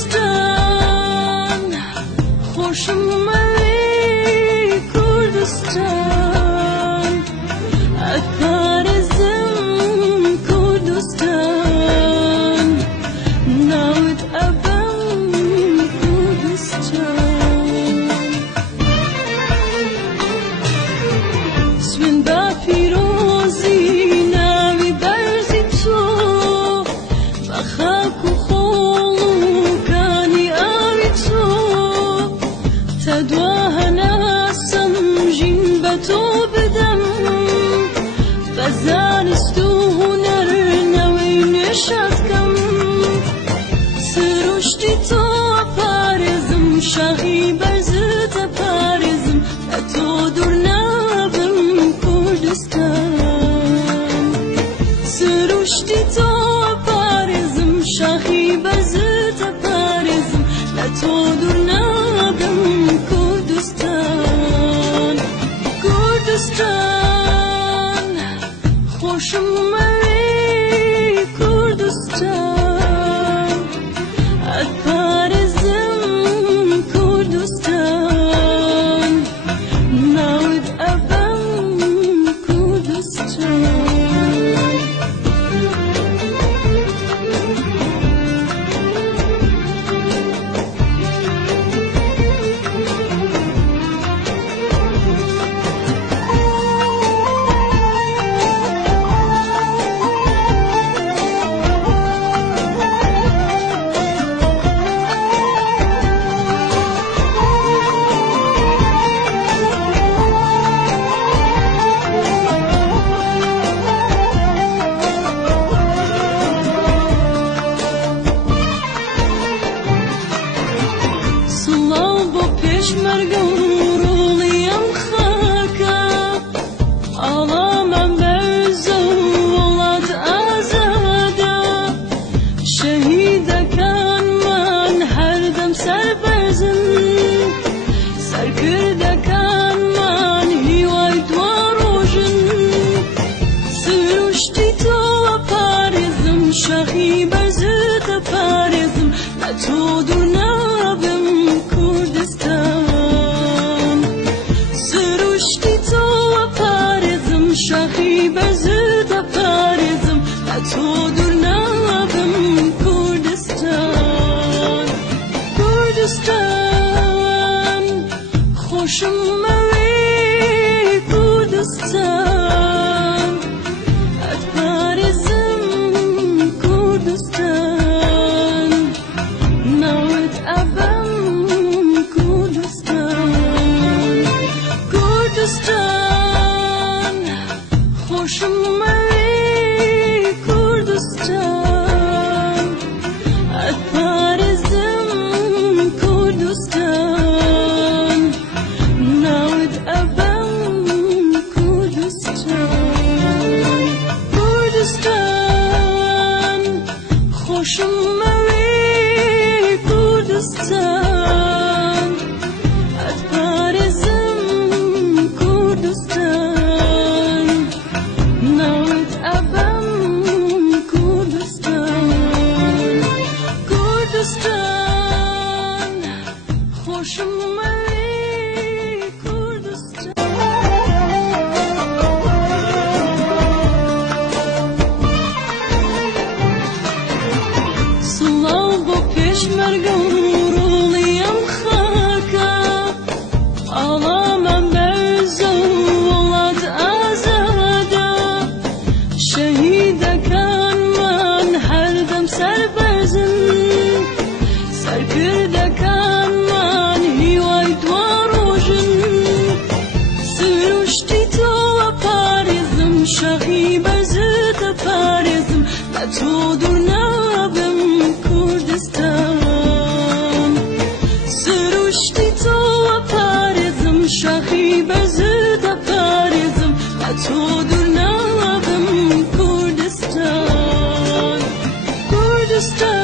کردستان خوشم اومدی کردستان اتپارێزم کردستان ناوت ئەبەم کردستان سوێن بە پیرۆزی ناوی بەرزی تۆ بە خاک و خۆڵ و کانی ئاوی تۆ تا دوا هەناسەم ژین بە تۆ بدەم بە زانست و هونەر نەوەی نوێشات بکەم سروشتی تۆ پارێزم شاهی بەرزت ئەپارێزم لە تۆ دوور نابم کوردستان سروشتی تۆ پارێزم شاهی بەرزت ئەپارێزم لە تۆ دوور نابم کوردستان کوردستان خوشم اومدی کردستان اتپارێزم کردستان ناوت ئەبەم کردستان پێشمەرگە و ڕۆڵی ئەم خاکە ئاڵامان بەرزە و وڵات ئازادە شەهیدەکانمان هەردەم سەربەرزن سەرکردەکانمان هیوای دوا ڕۆژن سروشتی تۆ ئەپارێزم شاخی بەرزت ئەپارێزم لە تۆ دوور نابم کوردستان سروشتی تۆ ئەپارێزم شاخی بەرزت ئەپارێزم لە تۆ دوور نابم کوردستان کوردستان خۆشم اومدی کوردستان ئەتپارێزم کوردستان ناوت ئەبەم کوردستان کوردستان خۆشم اومدی کوردستان ئەتپارێزم کوردستان ناوت ئەبەم کوردستان کوردستان خۆشم اومدی کوردستان ئەتپارێزم کوردستان ناوت ئەبەم کوردستان کوردستان خۆشم اومدی کوردستان سڵاو بۆ پێشمەرگە و ڕۆڵی ئەم خاکە ئاڵامان بەرزە و وڵات ئازادە شەهیدەکانمان هەردەم سەربەرزن سەرکردەکانمان هیوای دوا ڕۆژن سروشتی تۆ ئەپارێزم شاخی بەرزت ئەپارێزم لە تۆ دوور نابم کوردستان سروشتی تۆ ئەپارێزم شاخی بەرزت ئەپارێزم لە تۆ دوور نابم کوردستان کوردستان